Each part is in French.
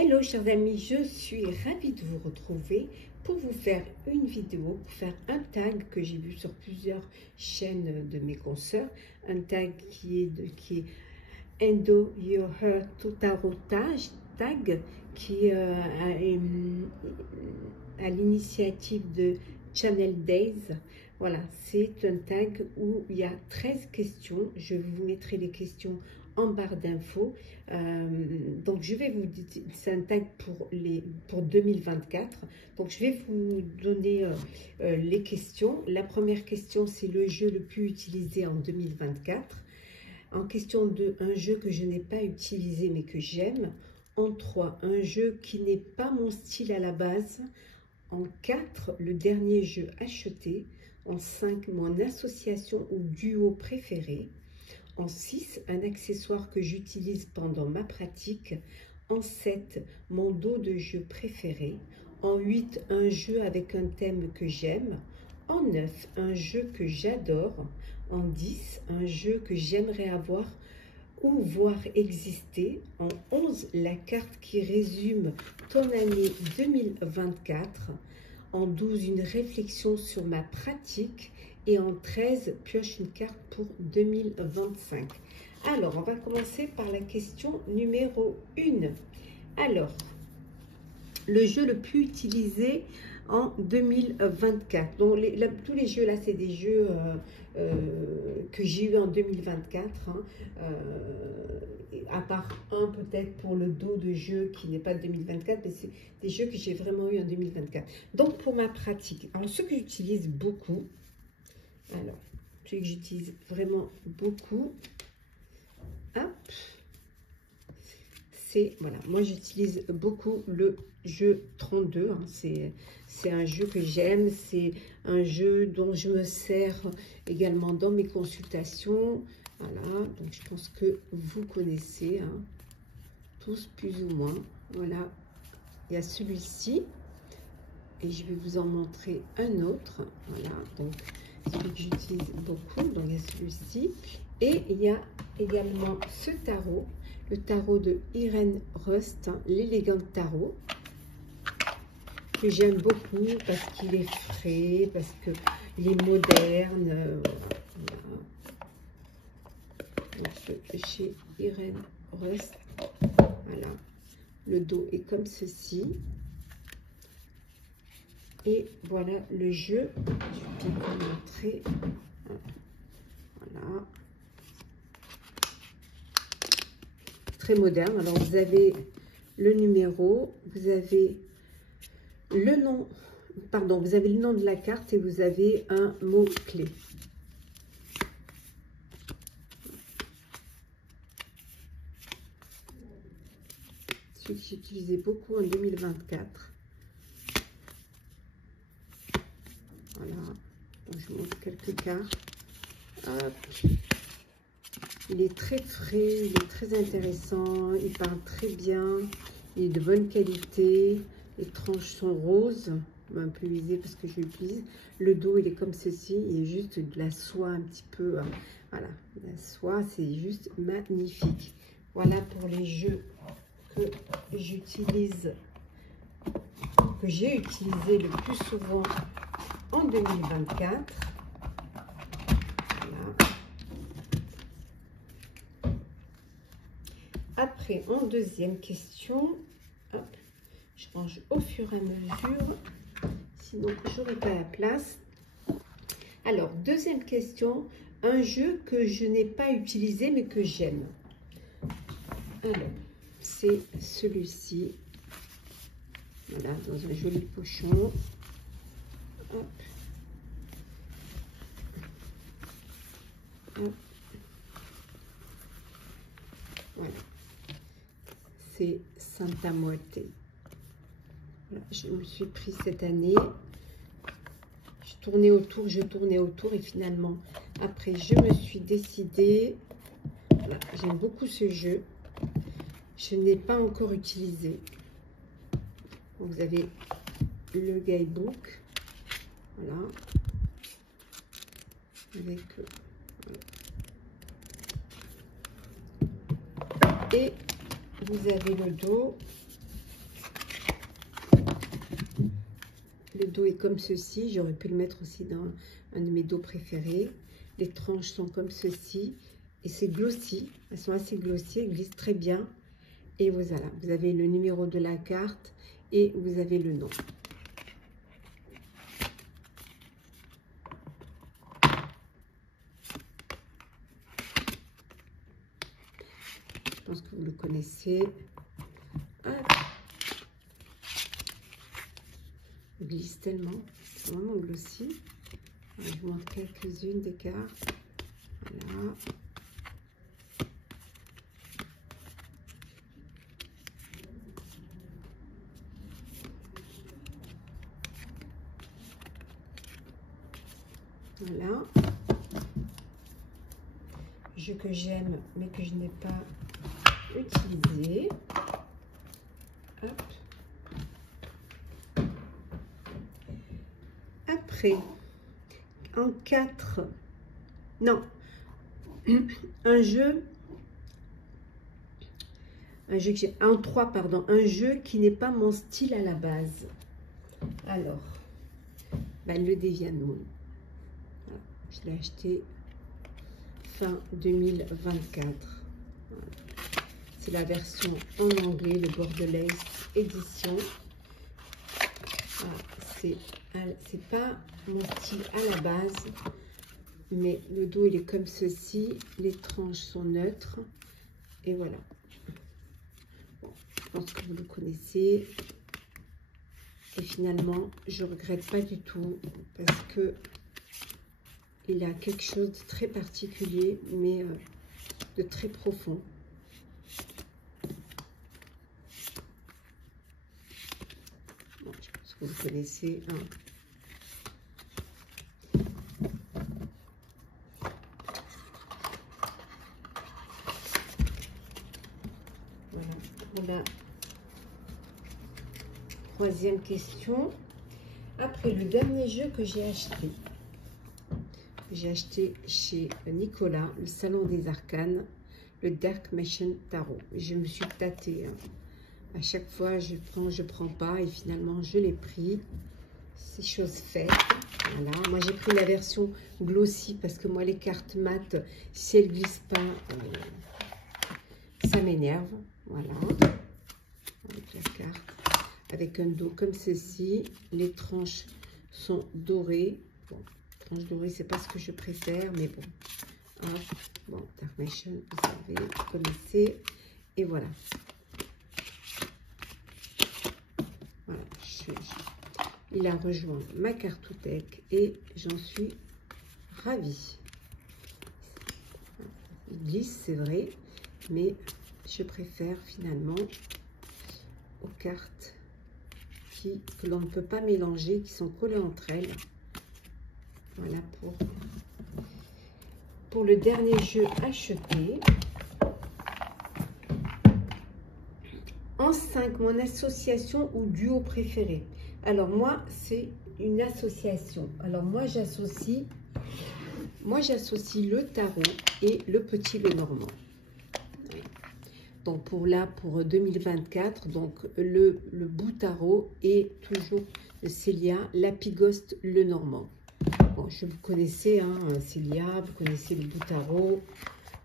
Hello chers amis, je suis ravie de vous retrouver pour vous faire une vidéo, pour faire un tag que j'ai vu sur plusieurs chaînes de mes consoeurs, un tag qui est Endo Your Heart Tarot Tag, qui est à l'initiative de Channel Days. Voilà, c'est un tag où il y a 13 questions. Je vous mettrai les questions en barre d'infos. Donc je vais vous dire, c'est un tag pour 2024. Donc je vais vous donner les questions. La première question, c'est le jeu le plus utilisé en 2024. En question 2, un jeu que je n'ai pas utilisé mais que j'aime. En 3, un jeu qui n'est pas mon style à la base. En 4, le dernier jeu acheté. En 5, mon association ou duo préféré. En 6, un accessoire que j'utilise pendant ma pratique. En 7, mon dos de jeu préféré. En 8, un jeu avec un thème que j'aime. En 9, un jeu que j'adore. En 10, un jeu que j'aimerais avoir ou voir exister. En 11, la carte qui résume ton année 2024. En 12, une réflexion sur ma pratique. Et en 13, pioche une carte pour 2025. Alors, on va commencer par la question numéro 1. Alors, le jeu le plus utilisé en 2024. Donc, tous les jeux là, c'est des jeux que j'ai eu en 2024. À part un peut-être pour le dos de jeu qui n'est pas de 2024, mais c'est des jeux que j'ai vraiment eu en 2024. Donc, pour ma pratique, alors ceux que j'utilise beaucoup, alors, celui que j'utilise vraiment beaucoup, hop, c'est, voilà, moi j'utilise beaucoup le jeu 32, hein, c'est un jeu que j'aime, c'est un jeu dont je me sers également dans mes consultations, voilà, donc je pense que vous connaissez, hein, tous plus ou moins, voilà, il y a celui-ci, et je vais vous en montrer un autre, voilà, donc celui que j'utilise beaucoup, donc il y a celui-ci, et il y a également ce tarot, le tarot de Irene Rust, hein, l'élégant tarot, que j'aime beaucoup parce qu'il est frais, parce qu'il est moderne, voilà. Donc, chez Irene Rust, voilà, le dos est comme ceci. Et voilà le jeu, je vais vous montrer, voilà, très moderne. Alors vous avez le numéro, vous avez le nom, pardon, vous avez le nom de la carte et vous avez un mot-clé. Celui que j'ai utilisé beaucoup en 2024. Voilà, donc je montre quelques cartes. Hop. Il est très frais, il est très intéressant, il parle très bien, il est de bonne qualité, les tranches sont roses, un peu usées parce que je l'utilise. Le dos, il est comme ceci, il est juste de la soie un petit peu, voilà, la soie, c'est juste magnifique. Voilà pour les jeux que j'utilise, que j'ai utilisé le plus souvent en 2024. Voilà. Après, en deuxième question, hop, je range au fur et à mesure, sinon je n'aurai pas la place. Alors, deuxième question, un jeu que je n'ai pas utilisé mais que j'aime. Alors, c'est celui-ci. Voilà, dans un joli pochon. Hop. Hop. Voilà. C'est Santa Muerte. Voilà, je me suis pris cette année. Je tournais autour et finalement, après, je me suis décidée. Voilà, j'aime beaucoup ce jeu. Je n'ai pas encore utilisé. Donc, vous avez le guidebook. Voilà. Avec voilà. Et vous avez le dos dos est comme ceci. J'aurais pu le mettre aussi dans un de mes dos préférés. Les tranches sont comme ceci. Et c'est glossy. Elles sont assez glossy. Elles glissent très bien. Et voilà. Vous avez le numéro de la carte et vous avez le nom. Je pense que vous le connaissez. Hop. Il glisse tellement. C'est vraiment glossy. Je vous montre quelques-unes des cartes. Voilà. Voilà. Jeu que j'aime, mais que je n'ai pas utilisé. Hop. Après, en 4, non, un jeu que j'ai, en 3, pardon, un jeu qui n'est pas mon style à la base. Alors, ben, le Deviant Moon. Voilà, je l'ai acheté fin 2024. Voilà. C'est la version en anglais, le Bordelais édition. Voilà, c'est pas mon style à la base, mais le dos il est comme ceci, les tranches sont neutres et voilà. Bon, je pense que vous le connaissez et finalement je regrette pas du tout parce que il a quelque chose de très particulier mais de très profond. Bon, je pense que vous le connaissez, hein. La troisième question. Après le dernier jeu que j'ai acheté chez Nicolas, le Salon des Arcanes, le Dark Machine Tarot. Je me suis tâtée, hein. À chaque fois je prends pas et finalement je l'ai pris. C'est chose faite. Voilà. Moi j'ai pris la version glossy parce que moi les cartes mat, si elles glissent pas, ça m'énerve. Voilà. Avec la carte, avec un dos comme ceci, les tranches sont dorées. Bon, tranches dorées, c'est pas ce que je préfère, mais bon. Hop, bon, Dark Nation, vous savez, vous connaissez, et voilà. Voilà, il a rejoint ma cartothèque et j'en suis ravie. Il glisse, c'est vrai, mais je préfère finalement aux cartes que l'on ne peut pas mélanger, qui sont collées entre elles. Voilà pour le dernier jeu acheté. En 5, mon association ou duo préféré. Alors moi, c'est une association. Alors moi, j'associe le tarot et le petit Lenormand. Donc pour 2024, donc le bout tarot est toujours Célia, Lapigoste Lenormand. Bon, vous connaissez, hein, Célia, vous connaissez le bout tarot.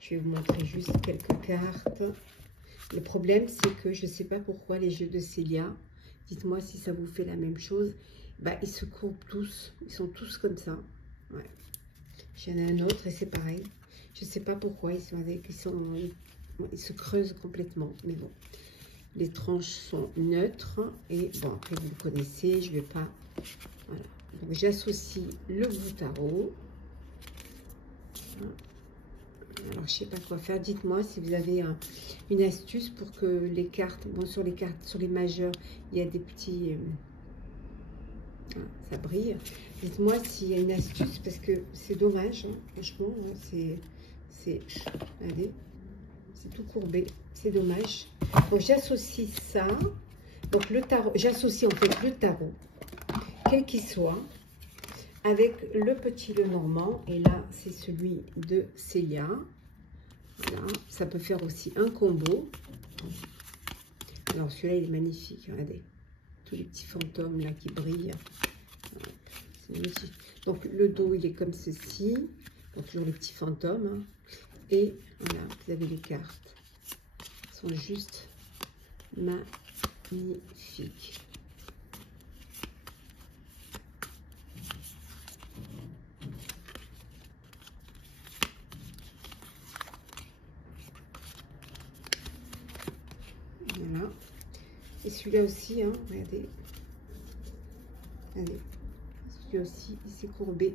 Je vais vous montrer juste quelques cartes. Le problème, c'est que je ne sais pas pourquoi les jeux de Célia, dites-moi si ça vous fait la même chose, bah, ils se courbent tous, ils sont tous comme ça. Ouais. J'en ai un autre et c'est pareil. Je ne sais pas pourquoi ils se creusent complètement, mais bon. Les tranches sont neutres et bon, après vous le connaissez, je ne vais pas. Voilà. Donc j'associe le bout tarot. Alors je sais pas quoi faire. Dites-moi si vous avez une astuce pour que les cartes, bon sur les majeures, il y a des petits. Ça brille. Dites-moi s'il y a une astuce parce que c'est dommage, hein, franchement, hein, allez. C'est tout courbé, c'est dommage. Donc j'associe ça. Donc le tarot, j'associe en fait le tarot, quel qu'il soit, avec le petit Lenormand. Et là, c'est celui de Célia. Voilà. Ça peut faire aussi un combo. Alors celui-là, il est magnifique. Regardez, tous les petits fantômes là qui brillent. Donc le dos il est comme ceci, donc toujours les petits fantômes, hein. Et voilà, vous avez les cartes, elles sont juste magnifiques. Voilà, et celui-là aussi, hein, regardez, allez, celui-là aussi il s'est courbé.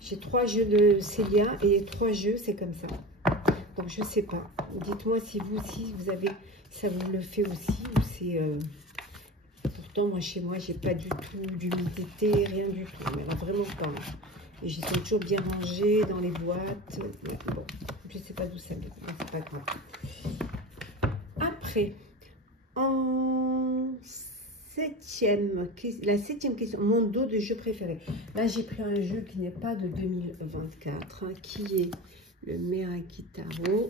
J'ai 3 jeux de Célia et 3 jeux c'est comme ça. Donc je sais pas. Dites-moi si vous aussi vous avez, ça vous le fait aussi ou c'est. Pourtant moi chez moi j'ai pas du tout d'humidité, rien du tout. Mais alors vraiment pas. Et ils sont toujours bien rangés dans les boîtes. Ouais, bon, je sais pas d'où ça vient, mais c'est pas grave. Après, la septième question, mon dos de jeu préféré. Là, j'ai pris un jeu qui n'est pas de 2024, hein, qui est le Meraki Tarot.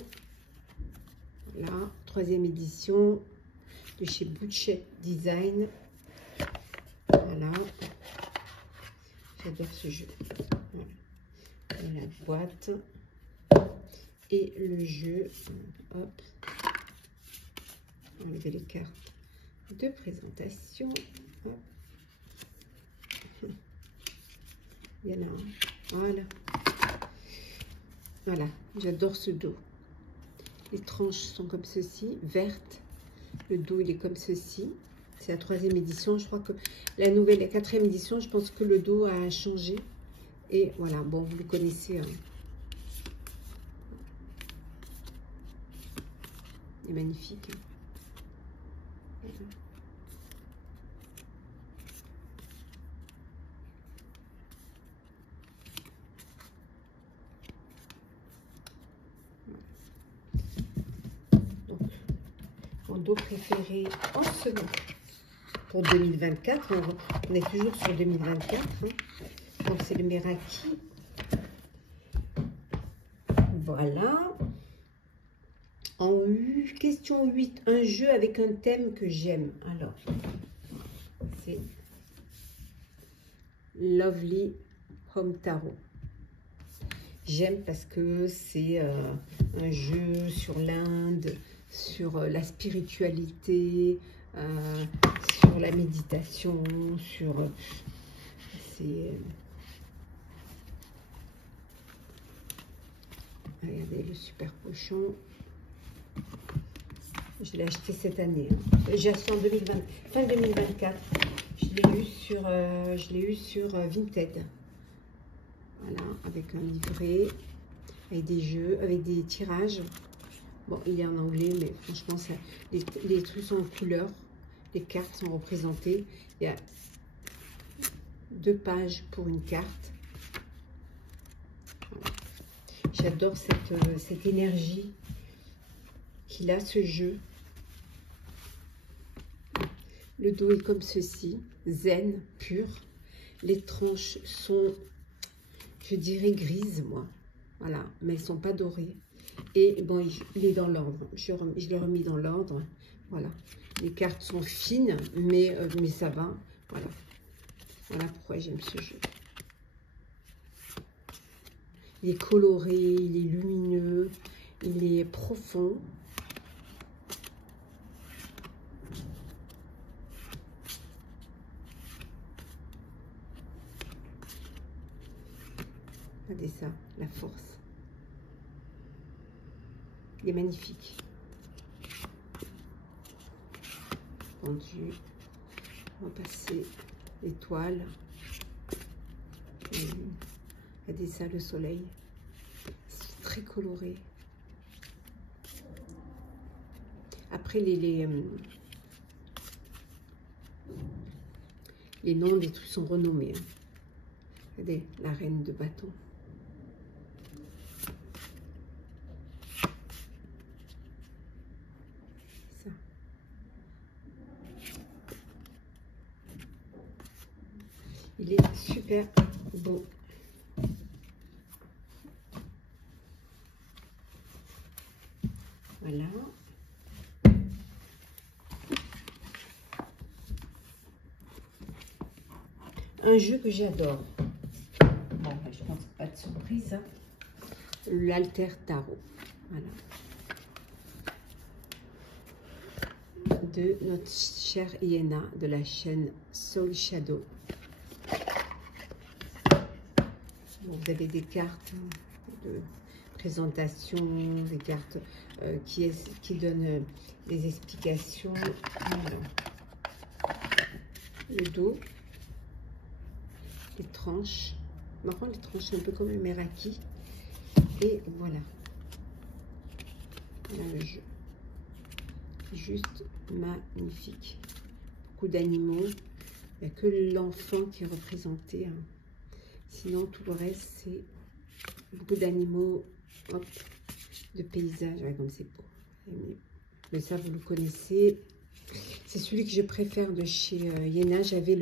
Voilà, 3e édition de chez Butchett Design. Voilà, j'adore ce jeu. Voilà. Et la boîte et le jeu. Hop, enlever les cartes de présentation. Hop. Il y en a un. Voilà. Voilà, j'adore ce dos. Les tranches sont comme ceci, vertes. Le dos, il est comme ceci. C'est la 3e édition. Je crois que la 4e édition, je pense que le dos a changé. Et voilà, bon, vous le connaissez. Hein. Il est magnifique. Hein. Voilà. Mon dos préféré en second pour 2024. On est toujours sur 2024. Hein. Donc, c'est le Meraki. Voilà. En question 8, un jeu avec un thème que j'aime. Alors, c'est Lovely Home Tarot. J'aime parce que c'est un jeu sur l'Inde, sur la spiritualité, sur la méditation, sur... regardez le super pochon. Je l'ai acheté cette année. Hein. J'ai acheté en 2020, fin 2024. Je l'ai eu sur Vinted. Voilà, avec un livret, avec des jeux, avec des tirages. Bon, il est en anglais, mais franchement, ça, les trucs sont en couleur. Les cartes sont représentées. Il y a 2 pages pour une carte. Voilà. J'adore cette énergie qu'il a, ce jeu. Le dos est comme ceci, zen, pur. Les tranches sont, je dirais, grises, moi. Voilà, mais elles ne sont pas dorées. Et bon, il est dans l'ordre. Je l'ai remis dans l'ordre. Voilà. Les cartes sont fines, mais ça va. Voilà. Voilà pourquoi j'aime ce jeu. Il est coloré, il est lumineux, il est profond. Regardez ça, la force. Il est magnifique. Pendu. On va passer l'étoile. Regardez ça, le soleil. C'est très coloré. Après, les noms des trucs sont renommés. Hein. Regardez, la reine de bâton. Ça. Il est super beau. Voilà. un jeu que j'adore. Bon, je pense pas de surprise. Hein. L'Alter Tarot. Voilà. De notre chère Iena de la chaîne Soul Shadow. Bon, vous avez des cartes de présentation, des cartes qui donnent des explications. Voilà. Le dos, les tranches. Marrant, les tranches un peu comme le Meraki. Et voilà. Là, le jeu. Juste magnifique. Beaucoup d'animaux. Il n'y a que l'enfant qui est représenté. Hein. Sinon, tout le reste, c'est beaucoup d'animaux, de paysages. Ouais, comme c'est beau. Mais ça, vous le connaissez. C'est celui que je préfère de chez Iena. J'avais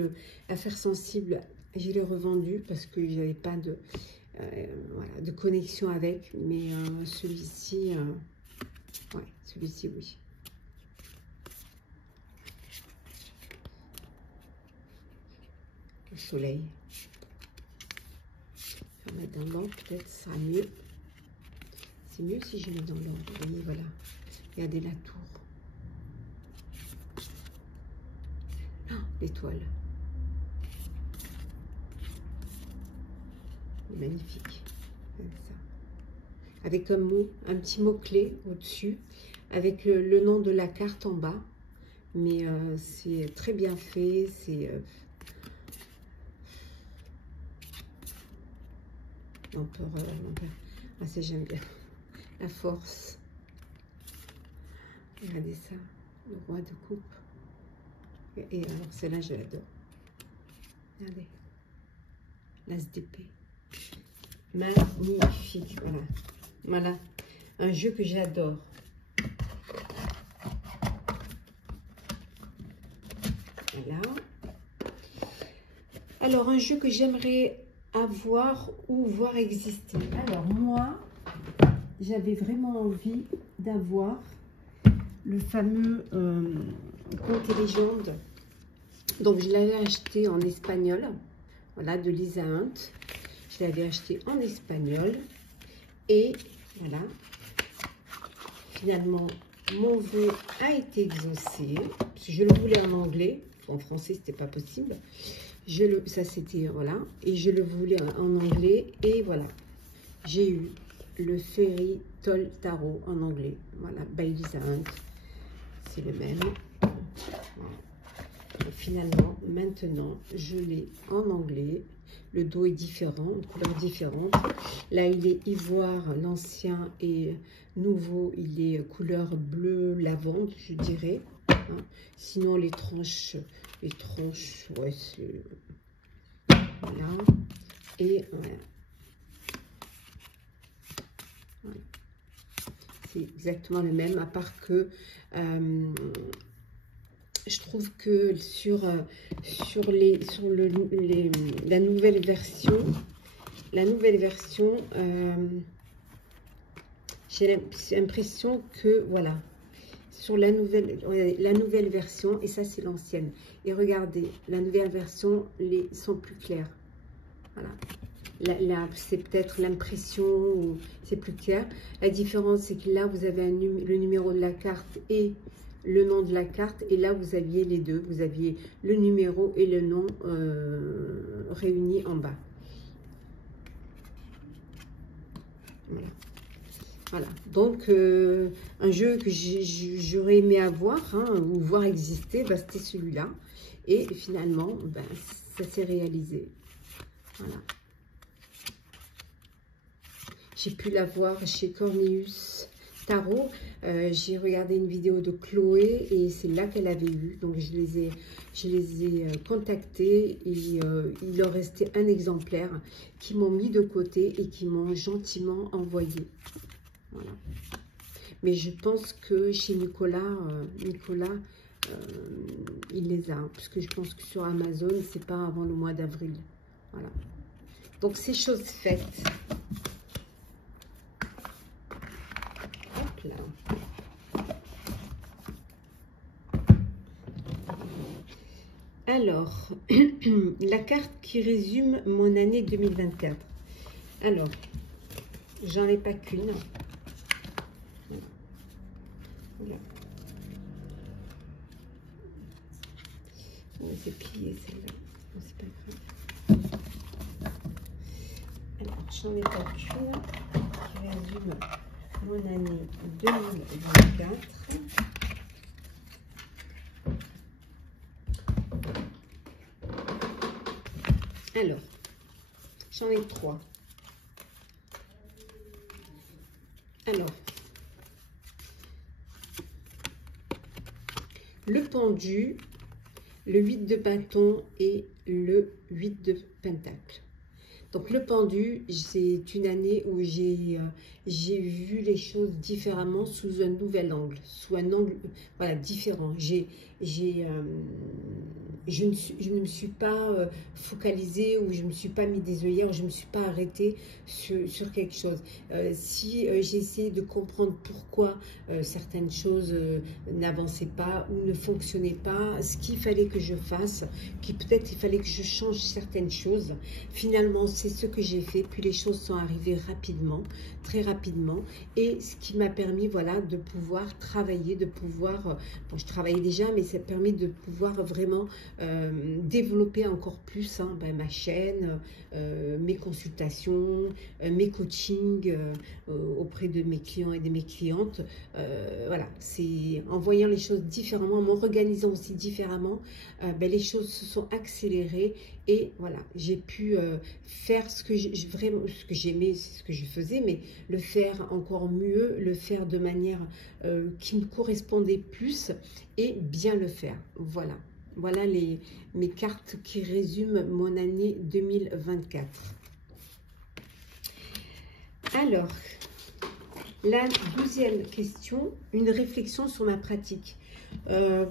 l'affaire sensible. Je l'ai revendu parce que je n'avais pas voilà, de connexion avec. Mais celui-ci, ouais, celui-ci, oui. Le soleil. Je vais mettre dans l'ordre, peut-être ça sera mieux. C'est mieux si je mets dans l'ordre. Vous voyez, voilà. Regardez la tour. Oh, l'étoile. Magnifique. Comme ça. Avec un mot, un petit mot-clé au-dessus, avec le nom de la carte en bas. Mais c'est très bien fait. C'est l'empereur. Ah, ça j'aime bien. La force. Regardez ça. Le roi de coupe. Et alors celle-là, je l'adore. Regardez. L'as d'épée. Magnifique. Voilà. Voilà. Un jeu que j'adore. Voilà. Alors, un jeu que j'aimerais avoir ou voir exister. Alors, moi, j'avais vraiment envie d'avoir le fameux Contes et légendes. Donc, je l'avais acheté en espagnol. Voilà, de Lisa Hunt. Je l'avais acheté en espagnol. Et voilà. Finalement, mon vœu a été exaucé. Je le voulais en anglais. En français, c'était pas possible. Ça, c'était, voilà. Et je le voulais en anglais. Et voilà. J'ai eu le Fairy Toll Tarot en anglais. Voilà, by Lisa Hunt. C'est le même. Voilà. Finalement, maintenant, je l'ai en anglais. Le dos est différent, une couleur différente. Là, il est ivoire, l'ancien, et nouveau, il est couleur bleu lavande, je dirais. Hein. Sinon, les tranches, ouais, c'est... Voilà. Et voilà. Voilà. C'est exactement le même, à part que... je trouve que sur la nouvelle version, j'ai l'impression que, voilà, sur la nouvelle version, et ça c'est l'ancienne, et regardez, la nouvelle version, sont plus clairs. Voilà. Là c'est peut-être l'impression, c'est plus clair. La différence, c'est que là, vous avez le numéro de la carte et le nom de la carte, et là vous aviez les deux, vous aviez le numéro et le nom réunis en bas. Voilà, voilà. Donc un jeu que j'aurais aimé avoir, hein, ou voir exister, bah, c'était celui-là, et finalement ben, ça s'est réalisé. Voilà, j'ai pu l'avoir chez Cornelius Tarot. J'ai regardé une vidéo de Chloé et c'est là qu'elle avait eu. Donc je les ai contactés et il leur restait un exemplaire qui m'ont mis de côté et qui m'ont gentiment envoyé. Voilà. Mais je pense que chez Nicolas, il les a, puisque je pense que sur Amazon, c'est pas avant le mois d'avril. Voilà. Donc c'est chose faite. Hop là. Alors, la carte qui résume mon année 2024. Alors, j'en ai pas qu'une. Voilà. On s'est plié celle-là. C'est pas grave. Alors, j'en ai pas qu'une qui résume mon année 2024. Alors, j'en ai 3. Alors, le pendu, le 8 de bâton et le 8 de pentacle. Donc le pendu, c'est une année où j'ai vu les choses différemment, sous un nouvel angle, sous un angle voilà, différent. Je ne me suis pas focalisée, ou je ne me suis pas mis des œillères, je ne me suis pas arrêtée sur quelque chose. Si j'ai essayé de comprendre pourquoi certaines choses n'avançaient pas ou ne fonctionnaient pas, ce qu'il fallait que je fasse, peut-être il fallait que je change certaines choses, finalement c'est ce que j'ai fait, puis les choses sont arrivées rapidement, très rapidement, et ce qui m'a permis, voilà, de pouvoir travailler, de pouvoir, bon, je travaillais déjà, mais ça a permis de pouvoir vraiment développer encore plus ma chaîne, mes consultations, mes coachings auprès de mes clients et de mes clientes. Voilà, c'est en voyant les choses différemment, en m'organisant aussi différemment, les choses se sont accélérées, et voilà, j'ai pu faire ce que j'aimais, ce que je faisais, mais le faire encore mieux, le faire de manière qui me correspondait plus, et bien le faire. Voilà. Voilà mes cartes qui résument mon année 2024. Alors, la 12e question, une réflexion sur ma pratique. Je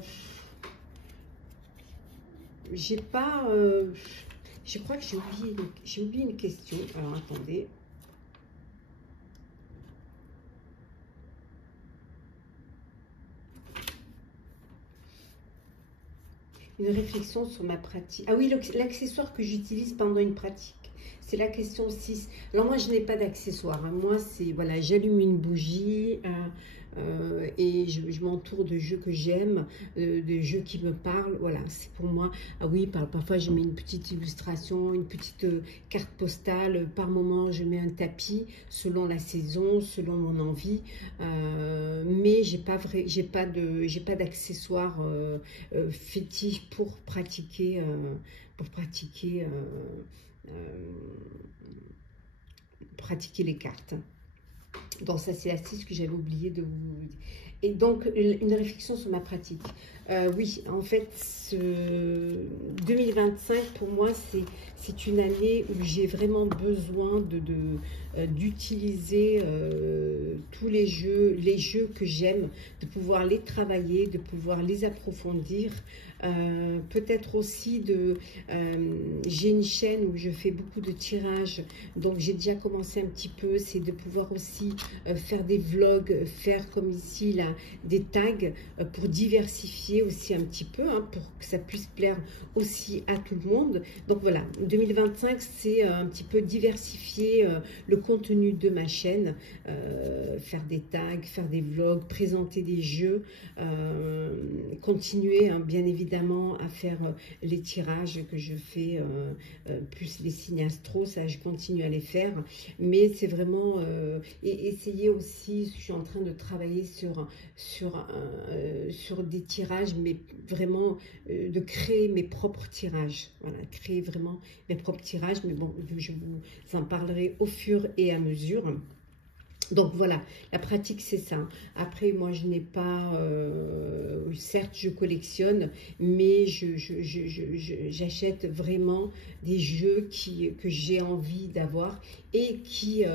crois que j'ai oublié une question. Alors, attendez. Une réflexion sur ma pratique. Ah oui, l'accessoire que j'utilise pendant une pratique. C'est la question 6. Alors moi, je n'ai pas d'accessoire. Moi, c'est, voilà, j'allume une bougie et je m'entoure de jeux que j'aime, de jeux qui me parlent. Voilà, c'est pour moi. Ah oui, parfois, je mets une petite illustration, une petite carte postale. Par moment, je mets un tapis selon la saison, selon mon envie. Mais j'ai pas d'accessoires fétiche pour pratiquer pratiquer les cartes. Donc ça, c'est l'astuce que j'avais oublié de vous... Et donc, une réflexion sur ma pratique. Oui, en fait, 2025, pour moi, c'est une année où j'ai vraiment besoin d'utiliser tous les jeux que j'aime, de pouvoir les travailler, de pouvoir les approfondir. Peut-être aussi j'ai une chaîne où je fais beaucoup de tirages, donc j'ai déjà commencé un petit peu, c'est de pouvoir aussi faire des vlogs, faire comme ici là, des tags pour diversifier aussi un petit peu, pour que ça puisse plaire aussi à tout le monde. Donc voilà, 2025, c'est un petit peu diversifier le contenu de ma chaîne, faire des tags, faire des vlogs, présenter des jeux, continuer bien évidemment à faire les tirages que je fais, plus les signes astro, ça je continue à les faire, mais c'est vraiment et essayer aussi, je suis en train de travailler sur des tirages, mais vraiment de créer mes propres tirages, voilà, créer vraiment mes propres tirages, mais bon, je vous en parlerai au fur et à mesure. Donc voilà, la pratique c'est ça. Après moi je n'ai pas, certes je collectionne, mais j'achète vraiment des jeux que j'ai envie d'avoir et qui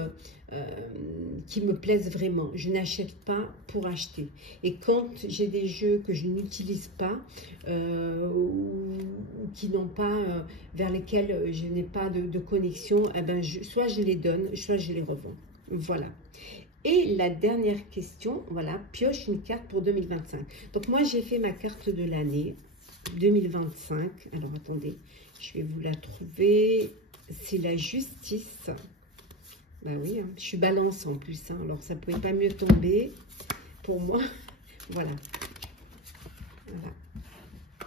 me plaisent vraiment. Je n'achète pas pour acheter. Et quand j'ai des jeux que je n'utilise pas ou qui n'ont pas, vers lesquels je n'ai pas de connexion, eh ben soit je les donne, soit je les revends. Voilà. Et la dernière question, voilà, pioche une carte pour 2025. Donc moi, j'ai fait ma carte de l'année. 2025. Alors, attendez, je vais vous la trouver. C'est la justice. Bah oui, hein, je suis balance en plus, hein, alors ça ne pouvait pas mieux tomber pour moi. Voilà. Voilà.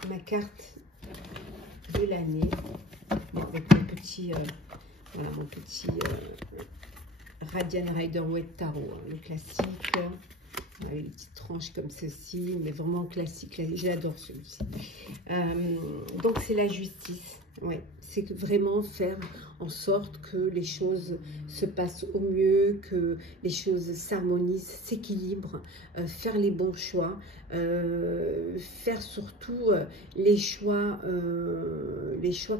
Ma carte de l'année. Avec mon petit, voilà, mon petit Radiant Rider Waite Tarot, hein, le classique. Avec des petites tranches comme ceci, mais vraiment classique. J'adore celui-ci. Donc, c'est la justice. Ouais, c'est vraiment faire en sorte que les choses se passent au mieux, que les choses s'harmonisent, s'équilibrent, faire les bons choix, faire surtout les choix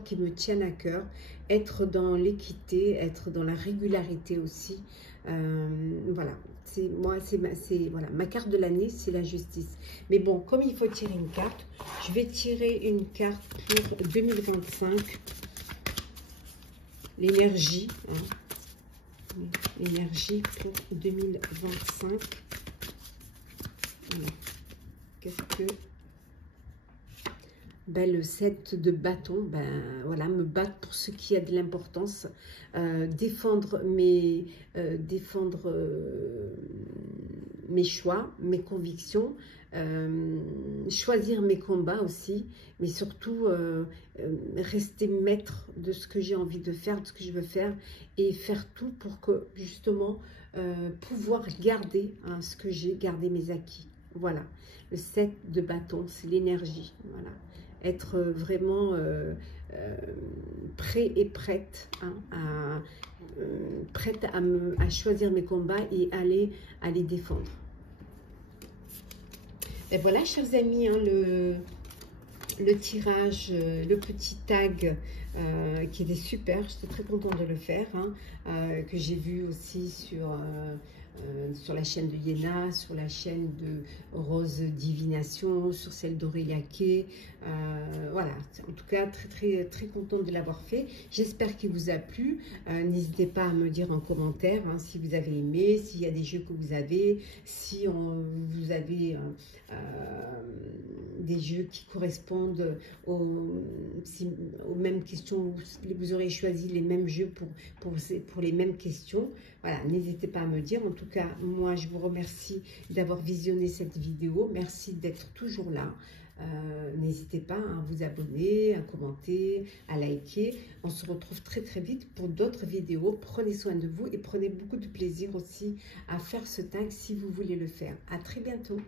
qui me tiennent à cœur, être dans l'équité, être dans la régularité aussi. Voilà, voilà, ma carte de l'année, c'est la justice. Mais bon, comme il faut tirer une carte, je vais tirer une carte pour 2025. L'énergie, hein. L'énergie pour 2025. Voilà. Qu'est-ce que... Ben, le 7 de bâton, ben voilà, me battre pour ce qui a de l'importance, défendre mes choix, mes convictions, choisir mes combats aussi, mais surtout rester maître de ce que j'ai envie de faire, de ce que je veux faire, et faire tout pour que justement pouvoir garder hein, ce que j'ai, garder mes acquis. Voilà, le 7 de bâton, c'est l'énergie, voilà. Être vraiment prêt et prête, hein, prête à choisir mes combats et à les défendre. Et voilà, chers amis, hein, le tirage, le petit tag qui était super. J'étais très contente de le faire, hein, que j'ai vu aussi sur la chaîne de Yéna, sur la chaîne de Rose Divination, sur celle d'Aurélia Kay. Voilà, en tout cas, très contente de l'avoir fait. J'espère qu'il vous a plu. N'hésitez pas à me dire en commentaire hein, si vous avez aimé, s'il y a des jeux que vous avez, si vous avez des jeux qui correspondent aux mêmes questions, vous aurez choisi les mêmes jeux pour les mêmes questions. Voilà, n'hésitez pas à me dire. En tout cas, moi, je vous remercie d'avoir visionné cette vidéo. Merci d'être toujours là. N'hésitez pas à vous abonner, à commenter, à liker. On se retrouve très vite pour d'autres vidéos. Prenez soin de vous et prenez beaucoup de plaisir aussi à faire ce tag si vous voulez le faire. À très bientôt.